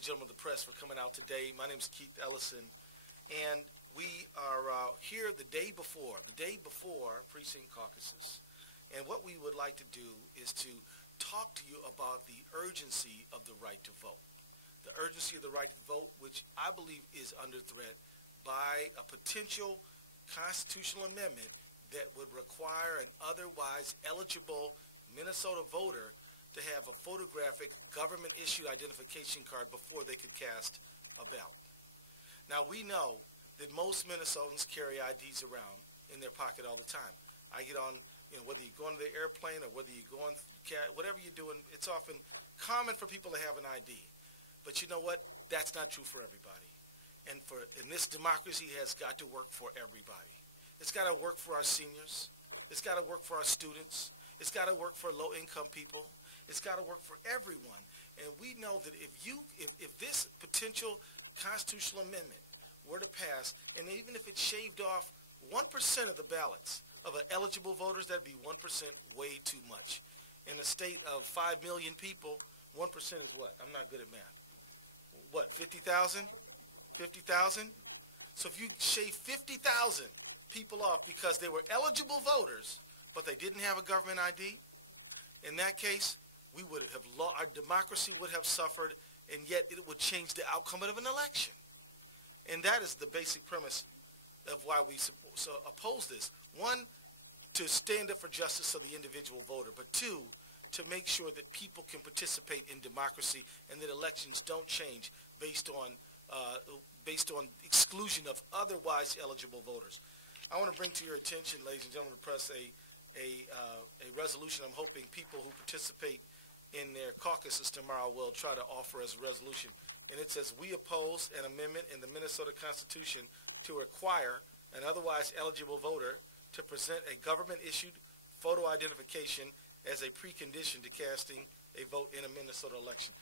and gentlemen of the press, for coming out today. My name is Keith Ellison, and we are here the day before precinct caucuses. And what we would like to do is to talk to you about the urgency of the right to vote. The urgency of the right to vote, which I believe is under threat by a potential constitutional amendment that would require an otherwise eligible Minnesota voter to have a photographic government-issued identification card before they could cast a ballot. Now, we know that most Minnesotans carry IDs around in their pocket all the time. I get on, whether you go on the airplane or whether you go on, whatever you're doing, it's often common for people to have an ID. But you know what? That's not true for everybody. And this democracy has got to work for everybody. It's got to work for our seniors. It's got to work for our students. It's got to work for low-income people. It's got to work for everyone. And we know that if this potential constitutional amendment were to pass, and even if it shaved off 1% of the ballots of eligible voters, that'd be 1% way too much. In a state of 5 million people, 1% is what? I'm not good at math. What, 50,000? 50,000? So if you shave 50,000 people off because they were eligible voters, but they didn't have a government ID, in that case, we would have our democracy would have suffered, and yet it would change the outcome of an election. And that is the basic premise of why we oppose this. One, to stand up for justice of the individual voter, but two, to make sure that people can participate in democracy and that elections don't change based on exclusion of otherwise eligible voters. I want to bring to your attention, ladies and gentlemen of the press, a resolution I'm hoping people who participate in their caucuses tomorrow will try to offer as a resolution. And it says, we oppose an amendment in the Minnesota Constitution to require an otherwise eligible voter to present a government-issued photo identification as a precondition to casting a vote in a Minnesota election.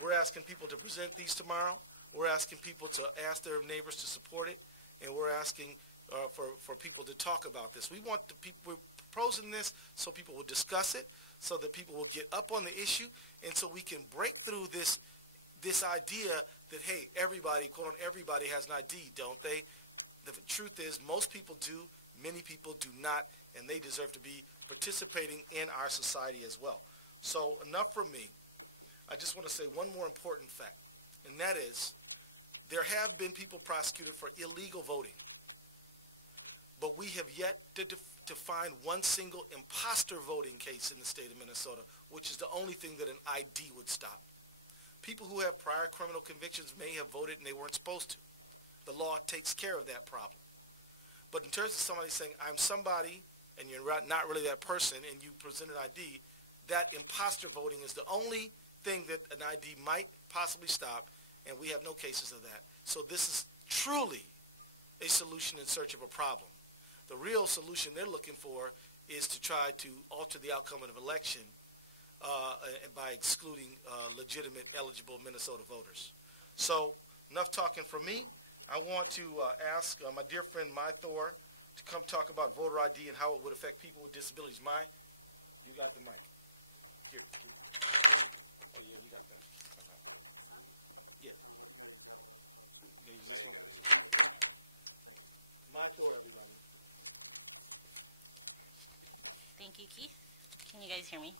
We're asking people to present these tomorrow. We're asking people to ask their neighbors to support it. And we're asking for people to talk about this. We're proposing this so people will discuss it, so that people will get up on the issue, and so we can break through this idea that, hey, everybody, quote unquote, everybody has an ID, don't they? The truth is most people do, many people do not, and they deserve to be participating in our society as well. So enough from me. I just want to say one more important fact, and that is there have been people prosecuted for illegal voting, but we have yet to find one single imposter voting case in the state of Minnesota, which is the only thing that an ID would stop. People who have prior criminal convictions may have voted and they weren't supposed to. The law takes care of that problem. But in terms of somebody saying, I'm somebody, and you're not really that person, and you present an ID, that imposter voting is the only thing that an ID might possibly stop, and we have no cases of that. So this is truly a solution in search of a problem. The real solution they're looking for is to try to alter the outcome of an election by excluding legitimate, eligible Minnesota voters. So enough talking from me. I want to ask my dear friend Mai Thor to come talk about voter ID and how it would affect people with disabilities. Mai, you got the mic. Here. Oh, yeah, you got that. Yeah. Yeah, you just want to. Mai Thor, everybody. Thank you, Keith. Can you guys hear me?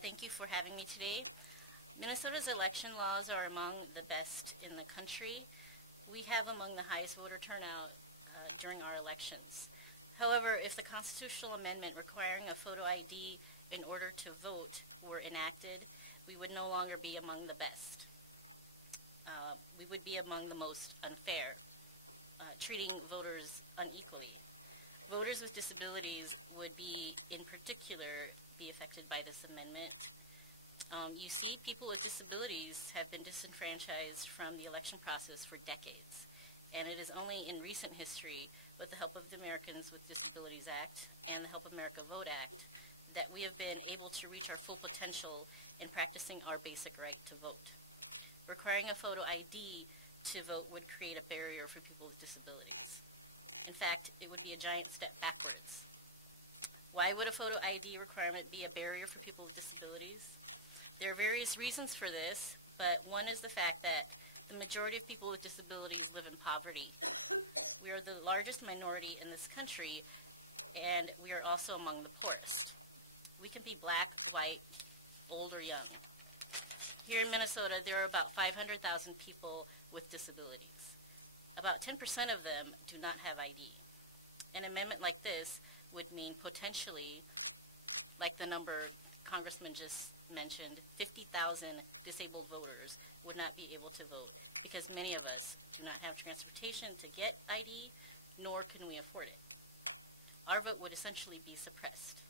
Thank you for having me today. Minnesota's election laws are among the best in the country. We have among the highest voter turnout during our elections. However, if the constitutional amendment requiring a photo ID in order to vote were enacted, we would no longer be among the best. We would be among the most unfair, treating voters unequally. Voters with disabilities would in particular, be affected by this amendment. You see, people with disabilities have been disenfranchised from the election process for decades. And it is only in recent history, with the help of the Americans with Disabilities Act and the Help America Vote Act, that we have been able to reach our full potential in practicing our basic right to vote. Requiring a photo ID to vote would create a barrier for people with disabilities. In fact, it would be a giant step backwards. Why would a photo ID requirement be a barrier for people with disabilities? There are various reasons for this, but one is the fact that the majority of people with disabilities live in poverty. We are the largest minority in this country, and we are also among the poorest. We can be black, white, old, or young. Here in Minnesota, there are about 500,000 people with disabilities. About 10% of them do not have ID. An amendment like this would mean potentially, like the number Congressman just mentioned, 50,000 disabled voters would not be able to vote because many of us do not have transportation to get ID, nor can we afford it. Our vote would essentially be suppressed.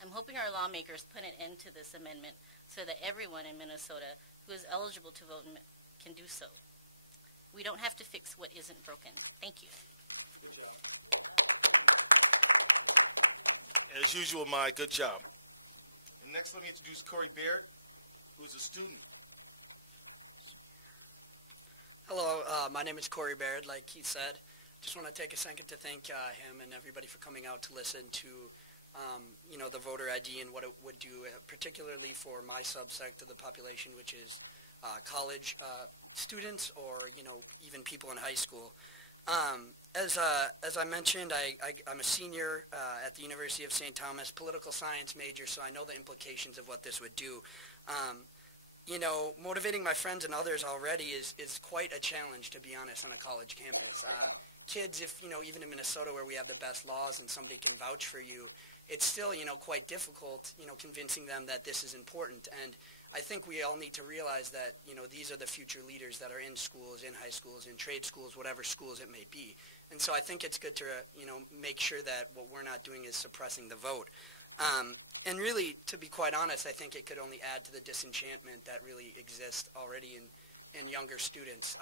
I'm hoping our lawmakers put an end to this amendment so that everyone in Minnesota who is eligible to vote can do so. We don't have to fix what isn't broken. Thank you. Good job. As usual, Mai, good job. And next, let me introduce Corey Barrett, who is a student. Hello, my name is Corey Barrett, like Keith said. Just want to take a second to thank him and everybody for coming out to listen to the voter ID and what it would do, particularly for my subsect of the population, which is college students or, even people in high school. As I mentioned, I'm a senior at the University of St. Thomas, political science major, so I know the implications of what this would do. Motivating my friends and others already is quite a challenge, to be honest, on a college campus. Kids, even in Minnesota where we have the best laws and somebody can vouch for you, it's still, quite difficult, convincing them that this is important. And I think we all need to realize that, these are the future leaders that are in schools, in high schools, in trade schools, whatever schools it may be. And so I think it's good to, make sure that what we're not doing is suppressing the vote. And really, to be quite honest, I think it could only add to the disenchantment that really exists already in younger students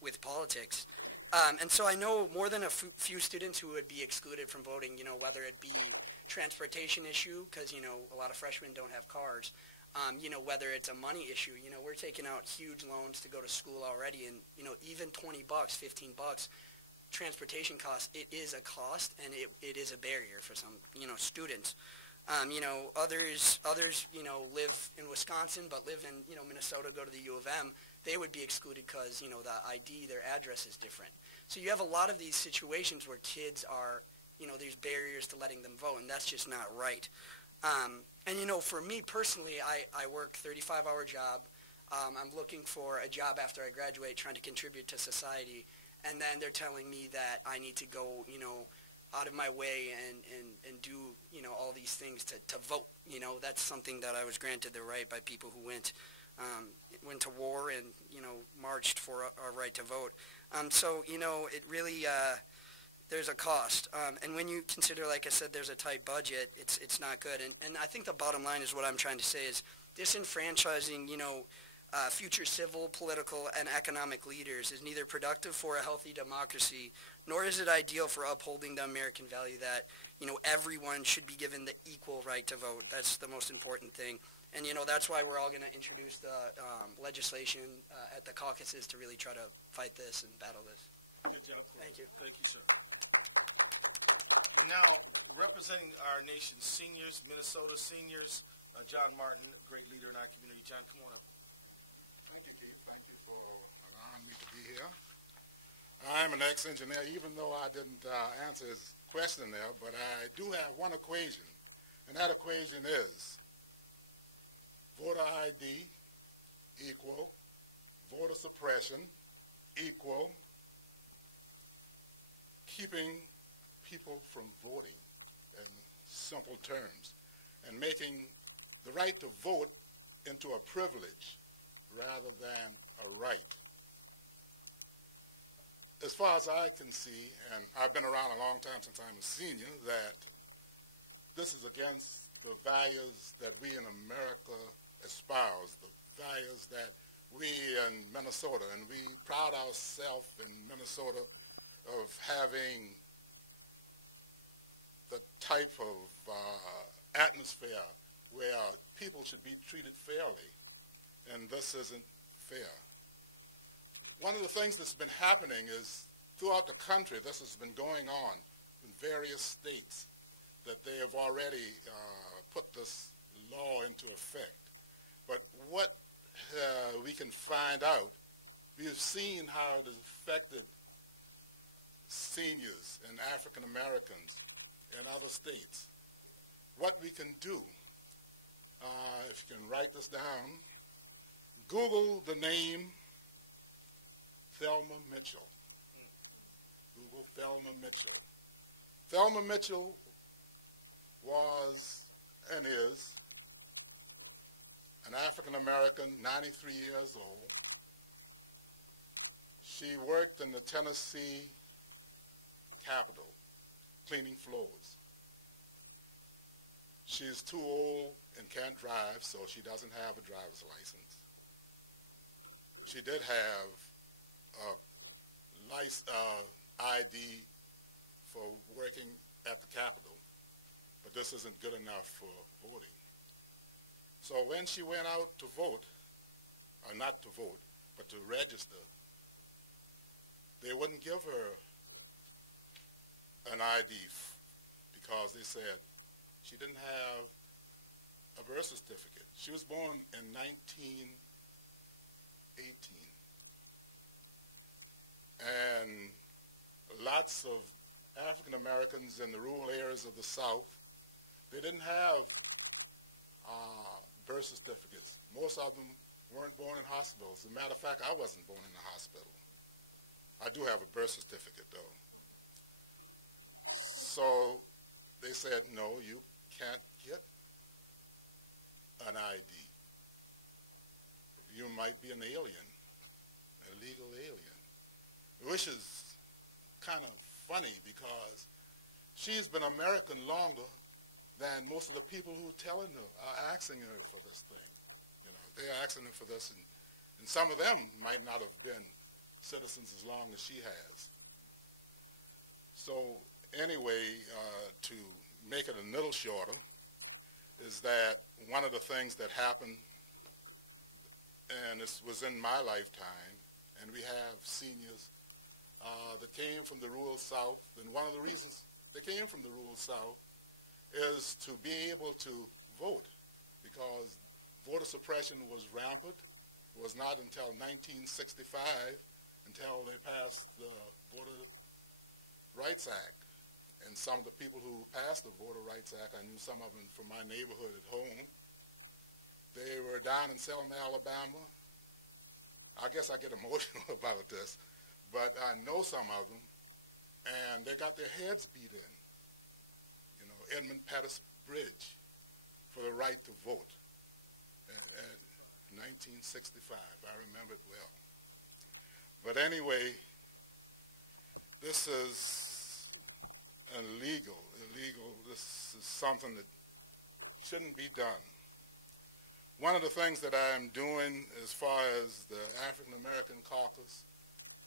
with politics. And so I know more than a few students who would be excluded from voting, whether it be transportation issue, because, a lot of freshmen don't have cars, whether it's a money issue. We're taking out huge loans to go to school already, and, even $20, $15, transportation costs, it is a cost, and it is a barrier for some, students. Others, live in Wisconsin but live in, Minnesota, go to the U of M. They would be excluded because, the ID, their address is different. So you have a lot of these situations where kids are, there's barriers to letting them vote, and that's just not right. And, for me personally, I work 35-hour job. I'm looking for a job after I graduate, trying to contribute to society, and then they're telling me that I need to go, out of my way and do, all these things to vote. That's something that I was granted the right by people who went to war and, marched for our right to vote. So, it really, there's a cost. And when you consider, like I said, there's a tight budget, it's not good. And I think the bottom line is what I'm trying to say is disenfranchising, future civil, political, and economic leaders is neither productive for a healthy democracy, nor is it ideal for upholding the American value that, everyone should be given the equal right to vote. That's the most important thing. And, that's why we're all going to introduce the legislation at the caucuses to really try to fight this and battle this. Good job, Corey. Thank you. Thank you, sir. And now, representing our nation's seniors, Minnesota seniors, John Martin, a great leader in our community. John, come on up. Thank you, Keith. Thank you for allowing me to be here. I'm an ex-engineer, even though I didn't answer his question there, but I do have one equation, and that equation is voter ID equal voter suppression equal keeping people from voting in simple terms and making the right to vote into a privilege rather than a right. As far as I can see, and I've been around a long time since I'm a senior, that this is against the values that we in America espouse, the values that we in Minnesota, and we pride ourselves in Minnesota of having the type of atmosphere where people should be treated fairly, and this isn't fair. One of the things that's been happening is throughout the country, this has been going on in various states, that they have already put this law into effect. But what we can find out, we have seen how it has affected seniors and African Americans in other states. What we can do, if you can write this down, Google the name Thelma Mitchell. Google Thelma Mitchell. Thelma Mitchell was and is an African American, 93 years old. She worked in the Tennessee Capitol, cleaning floors. She's too old and can't drive, so she doesn't have a driver's license. She did have a ID for working at the Capitol, but this isn't good enough for voting. So when she went out to vote, or not to vote, but to register, they wouldn't give her an ID because they said she didn't have a birth certificate. She was born in 1918. And lots of African Americans in the rural areas of the South, they didn't have birth certificates. Most of them weren't born in hospitals. As a matter of fact, I wasn't born in a hospital. I do have a birth certificate, though. So they said, no, you can't get an ID. You might be an alien, a legal alien. Which is kind of funny because she's been American longer than most of the people who are asking her for this thing. You know, they're asking her for this, and some of them might not have been citizens as long as she has. So anyway, to make it a little shorter, is that one of the things that happened, and this was in my lifetime, and we have seniors that came from the rural South, and one of the reasons they came from the rural South is to be able to vote, because voter suppression was rampant. It was not until 1965 until they passed the Voter Rights Act. And some of the people who passed the Voter Rights Act, I knew some of them from my neighborhood at home. They were down in Selma, Alabama. I guess I get emotional about this, but I know some of them, and they got their heads beat in. You know, Edmund Pettus Bridge for the right to vote in 1965. I remember it well. But anyway, this is illegal. This is something that shouldn't be done. One of the things that I am doing as far as the African American caucus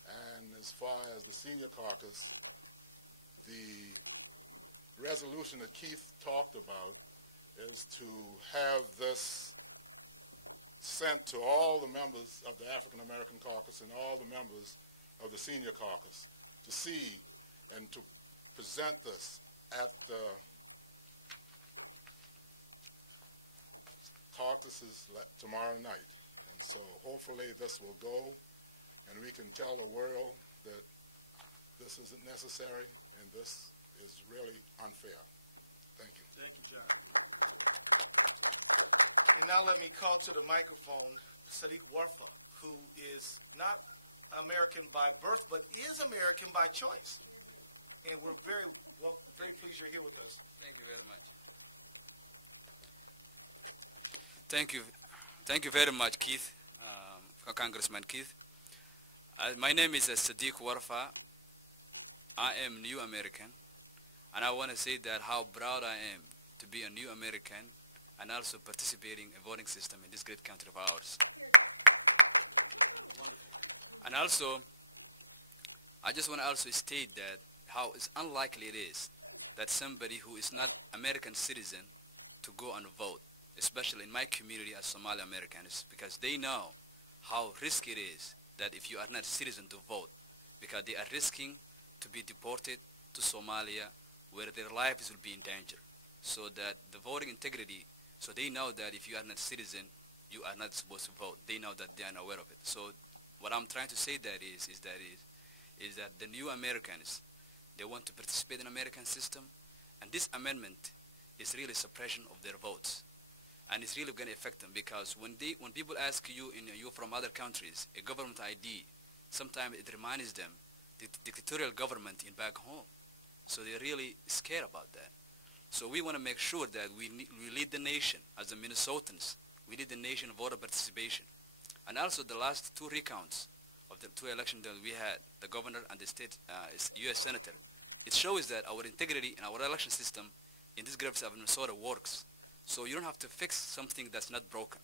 and as far as the senior caucus, the resolution that Keith talked about is to have this sent to all the members of the African American caucus and all the members of the senior caucus to see and to present this at the caucuses tomorrow night. And so hopefully this will go and we can tell the world that this isn't necessary and this is really unfair. Thank you. Thank you, John. And now let me call to the microphone Sadiq Warfa, who is not American by birth, but is American by choice. And we're very pleased you're here with us. Thank you very much. Thank you very much, Keith, Congressman Keith. My name is Sadiq Warfa. I am New American, and I want to say that how proud I am to be a New American and also participating in a voting system in this great country of ours. And also, I just want to also state that how it's unlikely it is that somebody who is not American citizen to go and vote, especially in my community as Somali Americans, because they know how risky it is that if you are not a citizen to vote, because they are risking to be deported to Somalia where their lives will be in danger. So that the voting integrity, so they know that if you are not a citizen, you are not supposed to vote. They know that they are not aware of it. So what I'm trying to say that is that the new Americans, they want to participate in the American system, and this amendment is really suppression of their votes. And it's really going to affect them, because when people ask you, you're from other countries, a government ID, sometimes it reminds them the dictatorial government in back home. So they're really scared about that. So we want to make sure that we lead the nation as the Minnesotans. We lead the nation in voter participation. And also the last two recounts of the two elections that we had, the governor and the state U.S. senator, it shows that our integrity in our election system in this great state of Minnesota works. So you don't have to fix something that's not broken.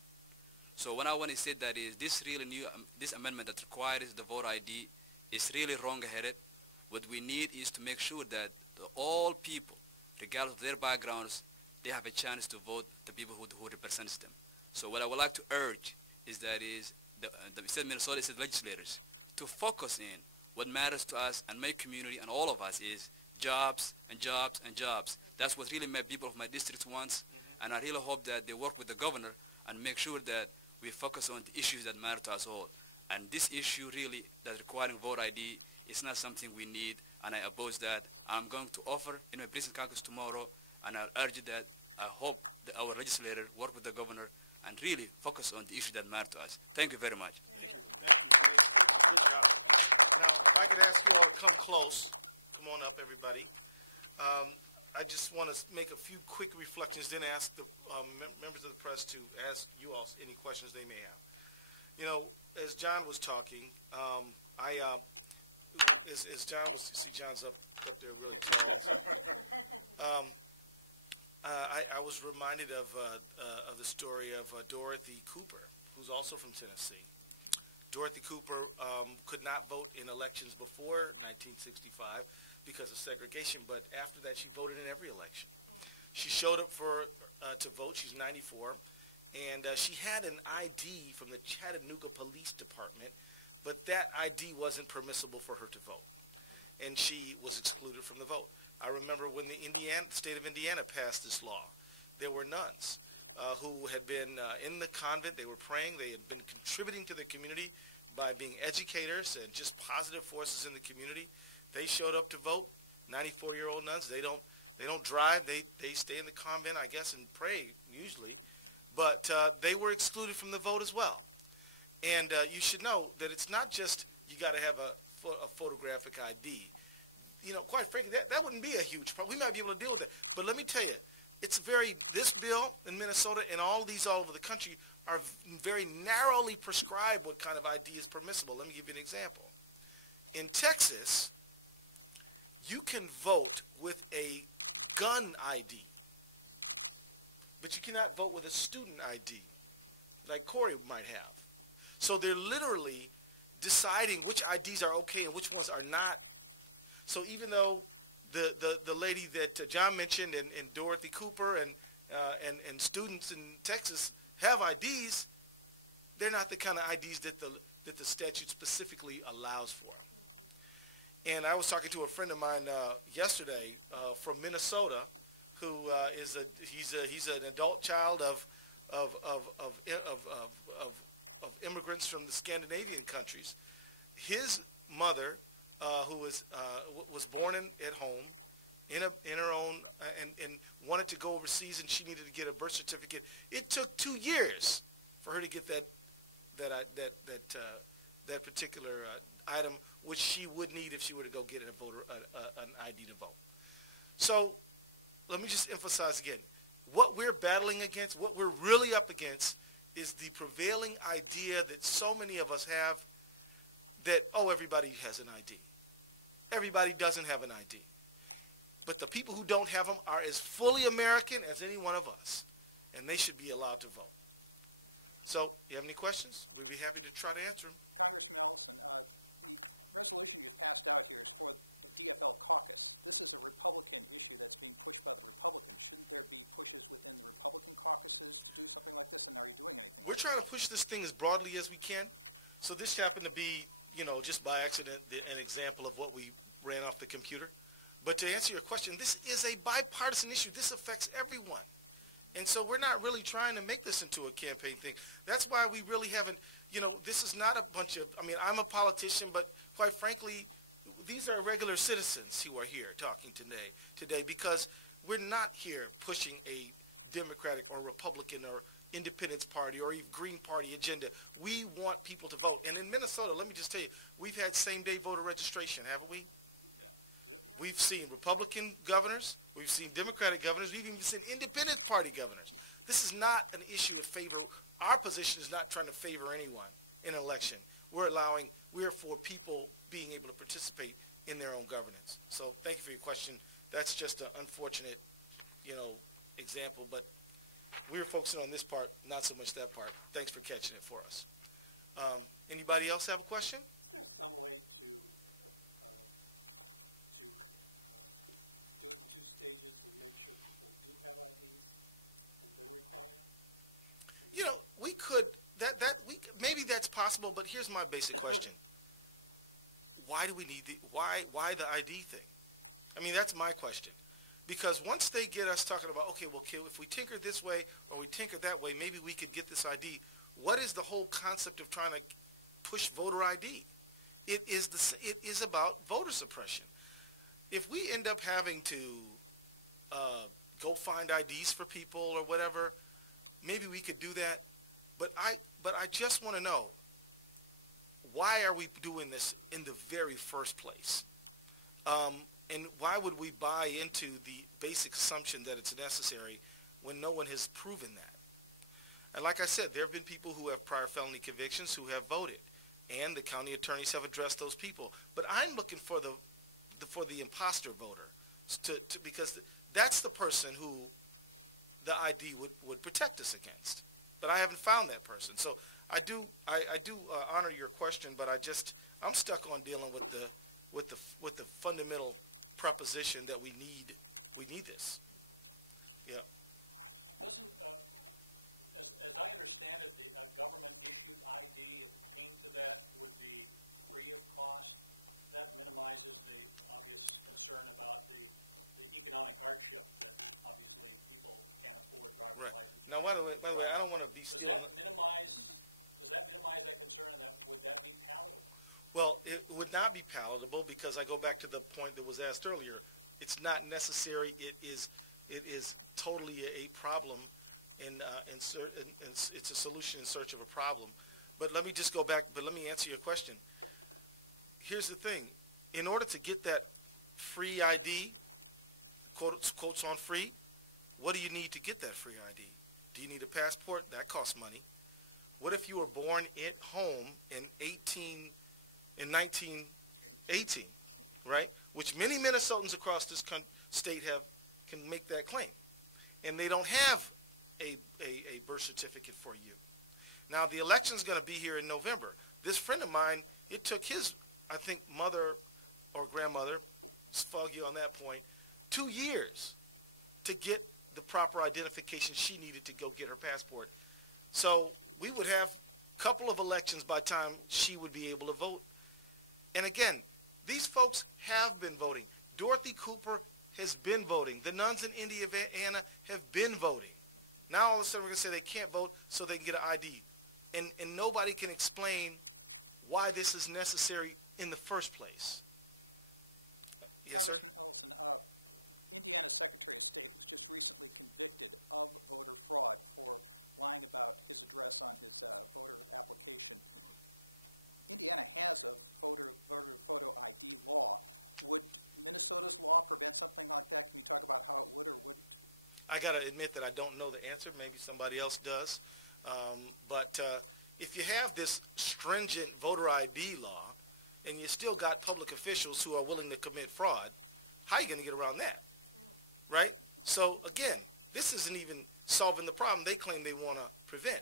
So what I want to say that is this really new, this amendment that requires the voter ID is really wrong-headed. What we need is to make sure that all people, regardless of their backgrounds, they have a chance to vote the people who represents them. So what I would like to urge is that the state of Minnesota state legislators to focus in what matters to us and my community and all of us is jobs and jobs and jobs. That's what really my people of my district wants. And I really hope that they work with the governor and make sure that we focus on the issues that matter to us all. And this issue really, that requiring voter ID, is not something we need, and I oppose that. I'm going to offer in my precinct caucus tomorrow, and I'll urge that I hope that our legislator work with the governor and really focus on the issues that matter to us. Thank you very much. Thank you. Thank you. Good job. Now, if I could ask you all to come close. Come on up, everybody. I just want to make a few quick reflections, then ask the members of the press to ask you all any questions they may have. You know, as John was talking, as John was, see John's up there really tall. I was reminded of the story of Dorothy Cooper, who's also from Tennessee. Dorothy Cooper could not vote in elections before 1965 because of segregation, but after that she voted in every election. She showed up to vote. She's 94, and she had an ID from the Chattanooga Police Department, but that ID wasn't permissible for her to vote, and she was excluded from the vote. I remember when the state of Indiana passed this law, there were nuns who had been in the convent. They were praying. They had been contributing to the community by being educators and just positive forces in the community. They showed up to vote. 94-year-old nuns. They don't drive. They stay in the convent, I guess, and pray usually. But they were excluded from the vote as well. And you should know that it's not just you got to have a photographic ID. You know, quite frankly, that wouldn't be a huge problem. We might be able to deal with that. But let me tell you, this bill in Minnesota and all these all over the country are very narrowly prescribed what kind of ID is permissible. Let me give you an example. In Texas, you can vote with a gun ID, but you cannot vote with a student ID like Corey might have. So they're literally deciding which IDs are okay and which ones are not. So even though the lady that John mentioned and Dorothy Cooper and students in Texas have IDs, they're not the kind of IDs that the statute specifically allows for. And I was talking to a friend of mine yesterday from Minnesota, who he's an adult child of immigrants from the Scandinavian countries. His mother, who was born at home, in her own, and wanted to go overseas, and she needed to get a birth certificate. It took 2 years for her to get that particular item, which she would need if she were to go get an ID to vote. So let me just emphasize again, what we're battling against, what we're really up against, is the prevailing idea that so many of us have that, oh, everybody has an ID. Everybody doesn't have an ID. But the people who don't have them are as fully American as any one of us, and they should be allowed to vote. So, you have any questions? We'd be happy to try to answer them. We're trying to push this thing as broadly as we can. So this happened to be, you know, just by accident, an example of what we ran off the computer. But to answer your question, this is a bipartisan issue. This affects everyone. And so we're not really trying to make this into a campaign thing. That's why we really haven't, you know, this is not a bunch of, I mean, I'm a politician, but quite frankly, these are regular citizens who are here talking today because we're not here pushing a Democratic or Republican or Independence Party or even Green Party agenda. We want people to vote. And in Minnesota, let me just tell you, we've had same-day voter registration, haven't we? We've seen Republican governors. We've seen Democratic governors. We've even seen Independence Party governors. This is not an issue to favor. Our position is not trying to favor anyone in an election. We're for people being able to participate in their own governance. So thank you for your question. That's just an unfortunate, you know, example, but we're focusing on this part, not so much that part. Thanks for catching it for us. Anybody else have a question? You know, we could, maybe that's possible, but here's my basic question. Why do we need why the ID thing? I mean, that's my question. Because once they get us talking about, okay, well, if we tinker this way or we tinker that way, maybe we could get this ID. What is the whole concept of trying to push voter ID? It is about voter suppression. If we end up having to go find IDs for people or whatever, maybe we could do that. But I just want to know, why are we doing this in the very first place? And why would we buy into the basic assumption that it's necessary when no one has proven that? And like I said, there have been people who have prior felony convictions who have voted, and the county attorneys have addressed those people. But I'm looking for the imposter voter, because that's the person who the ID would protect us against. But I haven't found that person. So I do honor your question, but I'm stuck on dealing with the fundamental proposition that we need this. Yeah. Right. Now, by the way, I don't want to be stealing. Well, it would not be palatable because I go back to the point that was asked earlier. It's not necessary. It is totally a problem, and it's a solution in search of a problem. But let me just go back. But let me answer your question. Here's the thing: in order to get that free ID, quotes on free, what do you need to get that free ID? Do you need a passport? That costs money. What if you were born at home in 1918, right? Which many Minnesotans across this state can make that claim, and they don't have a birth certificate for you. Now the election's going to be here in November. This friend of mine, it took his, I think, mother or grandmother, it's foggy on that point, 2 years to get the proper identification she needed to go get her passport. So we would have a couple of elections by the time she would be able to vote. And again, these folks have been voting. Dorothy Cooper has been voting. The nuns in Indiana have been voting. Now all of a sudden we're going to say they can't vote so they can get an ID. And nobody can explain why this is necessary in the first place. Yes, sir? I got to admit that I don't know the answer. Maybe somebody else does. But if you have this stringent voter ID law and you still got public officials who are willing to commit fraud, how are you going to get around that? Right? So, again, this isn't even solving the problem they claim they want to prevent.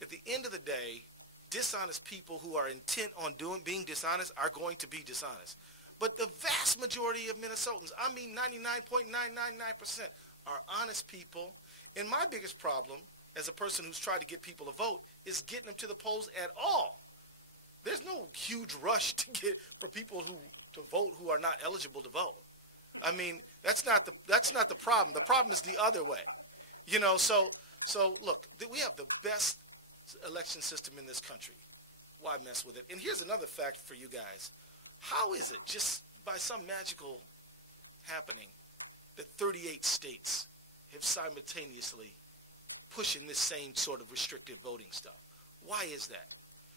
At the end of the day, dishonest people who are intent on being dishonest are going to be dishonest. But the vast majority of Minnesotans, I mean 99.999%, are honest people. And my biggest problem as a person who's tried to get people to vote is getting them to the polls at all. There's no huge rush to get for people to vote who are not eligible to vote. I mean, that's not the problem. The problem is the other way. You know, so look, we have the best election system in this country. Why mess with it? And here's another fact for you guys. How is it, just by some magical happening, that 38 states have simultaneously pushing this same sort of restrictive voting stuff? Why is that?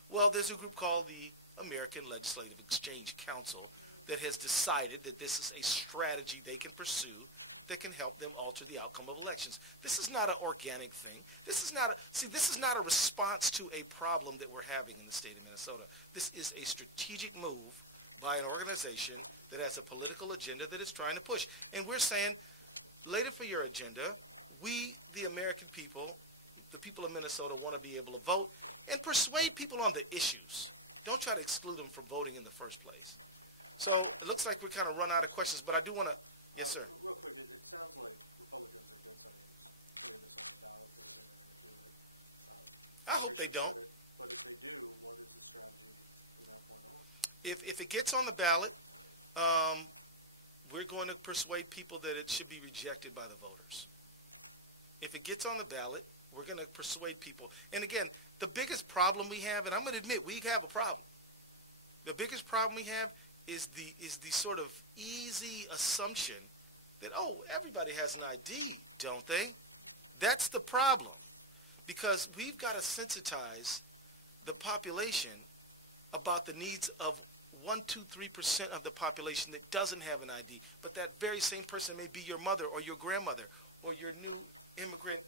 Well, there's a group called the American Legislative Exchange Council that has decided that this is a strategy they can pursue that can help them alter the outcome of elections. This is not an organic thing. This is not a response to a problem that we're having in the state of Minnesota. This is a strategic move by an organization that has a political agenda that it's trying to push. And we're saying, later for your agenda, we, the American people, the people of Minnesota, want to be able to vote and persuade people on the issues. Don't try to exclude them from voting in the first place. So it looks like we're kind of run out of questions, but I do want to, yes, sir. I hope they don't. If it gets on the ballot, we're going to persuade people that it should be rejected by the voters. If it gets on the ballot, we're going to persuade people. And again, the biggest problem we have, and I'm going to admit we have a problem. The biggest problem we have is the sort of easy assumption that, oh, everybody has an ID, don't they? That's the problem. Because we've got to sensitize the population about the needs of 1, 2, 3% of the population that doesn't have an ID. But that very same person may be your mother or your grandmother or your new immigrant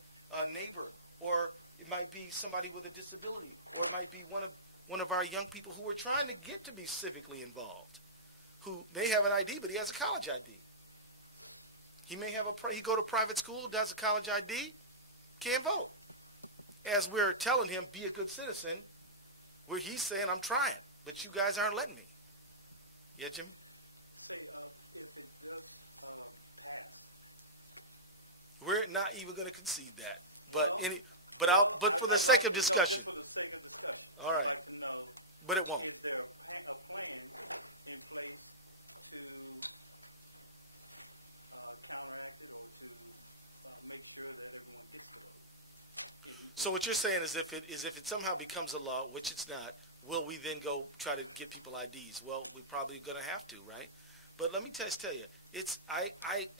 neighbor, or it might be somebody with a disability, or it might be one of our young people who are trying to get to be civically involved, who may have an ID, but he has a college ID. He may have he go to private school, does a college ID, can't vote. As we're telling him, be a good citizen, where he's saying, I'm trying, but you guys aren't letting me. Yeah, Jim? We're not even going to concede that. But for the sake of discussion. All right. But it won't. So what you're saying is if it somehow becomes a law, which it's not, will we then go try to get people IDs? Well, we're probably going to have to, right? But let me just tell you, I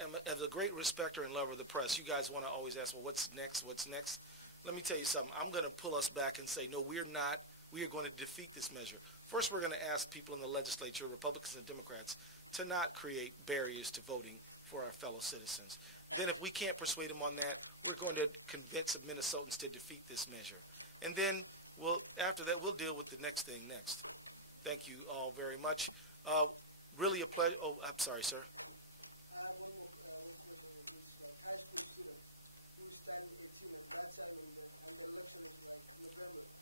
am as a great respecter and lover of the press. You guys want to always ask, well, what's next? What's next? Let me tell you something. I'm going to pull us back and say, no, we're not. We are going to defeat this measure. First, we're going to ask people in the legislature, Republicans and Democrats, to not create barriers to voting for our fellow citizens. Then if we can't persuade them on that, we're going to convince the Minnesotans to defeat this measure. And then after that, we'll deal with the next thing next. Thank you all very much. Really a pleasure. Oh, I'm sorry, sir.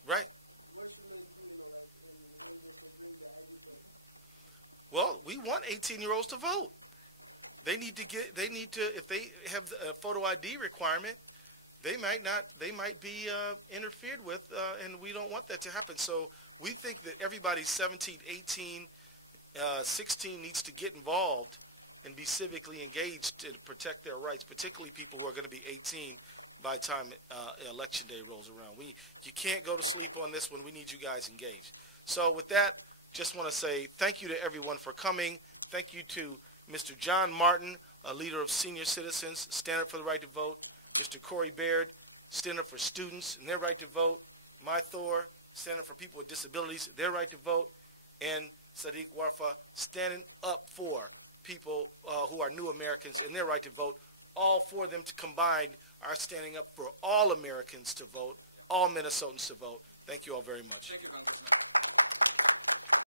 Right. Well, we want 18-year-olds to vote. They need to, if they have a photo ID requirement, they might be interfered with, and we don't want that to happen. So we think that everybody 17, 18, 16 needs to get involved and be civically engaged to protect their rights, particularly people who are going to be 18 by the time Election Day rolls around. You can't go to sleep on this one. We need you guys engaged. So with that, just want to say thank you to everyone for coming. Thank you to Mr. John Martin, a leader of senior citizens, Stand Up for the Right to Vote. Mr. Corey Baird, Stand Up for Students and their right to vote. Mai Thor, Stand Up for People with Disabilities, their right to vote. And Sadiq Warfa, standing up for people who are new Americans and their right to vote. All four of them combined are standing up for all Americans to vote, all Minnesotans to vote. Thank you all very much. Thank you, Congressman.